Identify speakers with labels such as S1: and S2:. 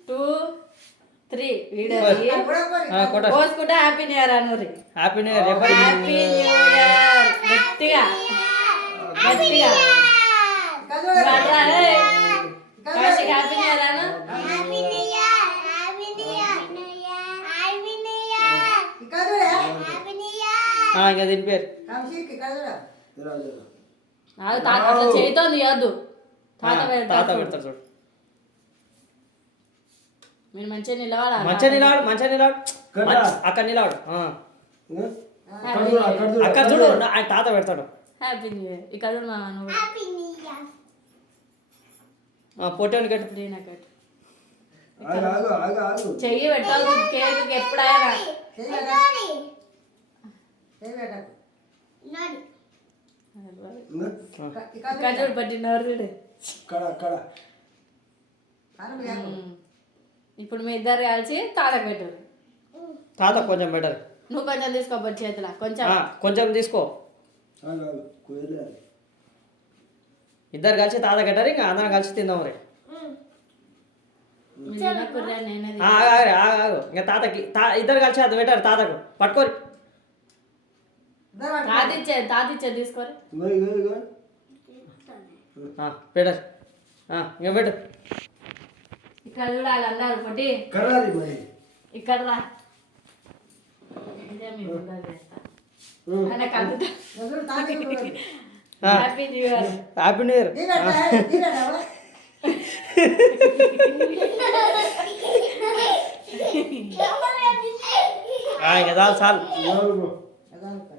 S1: 2 3 video పోసుకుంటే happy new year అనురి.
S2: Happy new year.
S1: Happy new year గట్టిగా గట్టిగా కౌశిక్ హ్యాపీ న్యూ ఇయర్ అను.
S2: ఇంకా దీని పేరు
S1: అట్లా చేయితోంది ఇవ్వద్దు. తాత
S2: పెడతాడు చూడు.
S1: మీరు మంచిగా నిలబడాలి.
S2: మంచిగా నిలవాడు అక్కడ నిలవాడు. అక్కడ చూడు ఆయన తాత పెడతాడు.
S1: Happy new year. ఇక్కడ చూడు మా నువ్వు
S2: పొట్టేని కట్టు.
S1: చెయ్యి పెట్టాలి కేక్ ఎప్పుడైనా. ఇక్కడ చూడు పట్టినవారు. ఇప్పుడు మీ ఇద్దరు కలిసి తాతకు పెట్టు.
S2: తాత కొంచెం బెటర్.
S1: నువ్వు కొంచెం తీసుకోబట్టి చేతిలో
S2: కొంచెం తీసుకో. ఇద్దరు కలిసి తాత కట్టారు. ఇంకా అందరం కలిసి తిందాం రే. ఇంకా తాతకి ఇద్దరు కలిసి అది పెట్టారు. తాతకు పట్టుకోరి.
S1: తాతిచ్చే తీసుకోరి.
S2: పెట్టరు. ఇంకా పెట్టు.
S1: ఇక్కడ చూడాలి అందరు పొట్టి. ఇక్కడ రా. Happy new year.
S2: Happy new year. ఇంకా చాలు చాలు.